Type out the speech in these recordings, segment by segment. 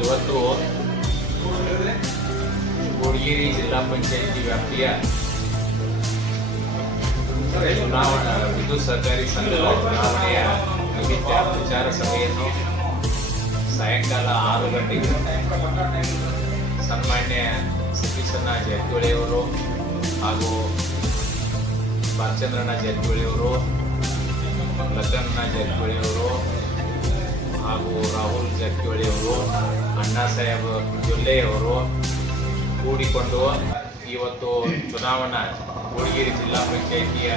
ಇವತ್ತು ಕೊಡಗಿರಿ ಜಿಲ್ಲಾ ಪಂಚಾಯಿತಿ ವ್ಯಾಪ್ತಿಯ ಚುನಾವಣಾ ವಿದ್ಯುತ್ ಸರ್ಕಾರಿ ಸಂಘದ ಚುನಾವಣೆಯ ಅಗತ್ಯ ಪ್ರಚಾರ ಸಭೆಯನ್ನು ಸಾಯಂಕಾಲ ಆರು ಗಂಟೆಗೆ ಸನ್ಮಾನ್ಯ ಸತೀಶಣ್ಣ ಜಾರಕಿಹೊಳಿ ಹಾಗೂ ಬಾಲಚಂದ್ರಣ್ಣ ಜಾರಕಿಹೊಳಿ ಅವರು ಲಖನ್ನ ಜಾರಕಿಹೊಳಿ ಅವರು ಹಾಗೂ ರಾಹುಲ್ ಜಾರಕಿಹೊಳಿ ಅವರು ಅಣ್ಣಾ ಸಾಹೇಬ್ ಜೊಲ್ಲೆಯವರು ಕೂಡಿಕೊಂಡು ಇವತ್ತು ಚುನಾವಣಾ ಕೂಡಿಗೆರೆ ಜಿಲ್ಲಾ ಪಂಚಾಯಿತಿಯ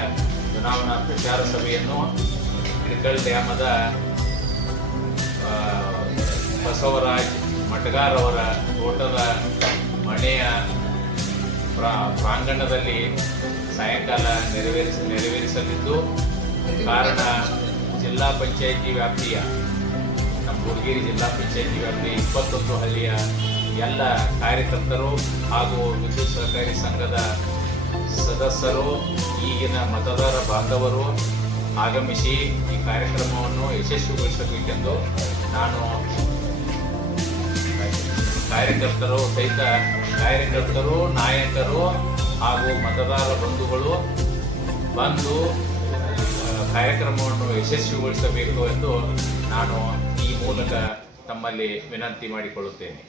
ಚುನಾವಣಾ ಪ್ರಚಾರ ಸಭೆಯನ್ನು ಇಳಕಲ್ ಡ್ಯಾಮದ ಬಸವರಾಜ್ ಮಟಗಾರ್ ಅವರ ಪ್ರಾ- ಪ್ರಾಂಗಣದಲ್ಲಿ ಸಾಯಂಕಾಲ ನೆರವೇರಿಸ, ನೆರವೇರಿಸಲಿದ್ದು ಕಾರಣ ಜಿಲ್ಲಾ ಪಂಚಾಯಿತಿ ವ್ಯಾಪ್ತಿಯ, ನಮ್ಮ ಹುಡುಗೇರಿ ಜಿಲ್ಲಾ ಪಂಚಾಯಿತಿ ವ್ಯಾಪ್ತಿಯ ಇಪ್ಪತ್ತೊಂದು ಹಳ್ಳಿಯ ಎಲ್ಲ ಕಾರ್ಯಕರ್ತರು ಹಾಗೂ ವಿದ್ಯುತ್ ಸಹಕಾರಿ ಸಂಘದ ಸದಸ್ಯರು, ಈಗಿನ ಮತದಾರ ಬಾಂಧವರು ಆಗಮಿಸಿ ಈ ಕಾರ್ಯಕ್ರಮವನ್ನು ಯಶಸ್ವಿಗೊಳಿಸಬೇಕೆಂದು ನಾನು ಕಾರ್ಯಕರ್ತರು ಸಹಿತ ಕಾರ್ಯಕರ್ತರು, ನಾಯಕರು ಹಾಗೂ ಮತದಾರ ಬಂಧುಗಳು ಬಂದು ಕಾರ್ಯಕ್ರಮವನ್ನು ಯಶಸ್ವಿಗೊಳಿಸಬೇಕು ಎಂದು ನಾನು ಈ ಮೂಲಕ ತಮ್ಮಲ್ಲಿ ವಿನಂತಿ ಮಾಡಿಕೊಳ್ಳುತ್ತೇನೆ.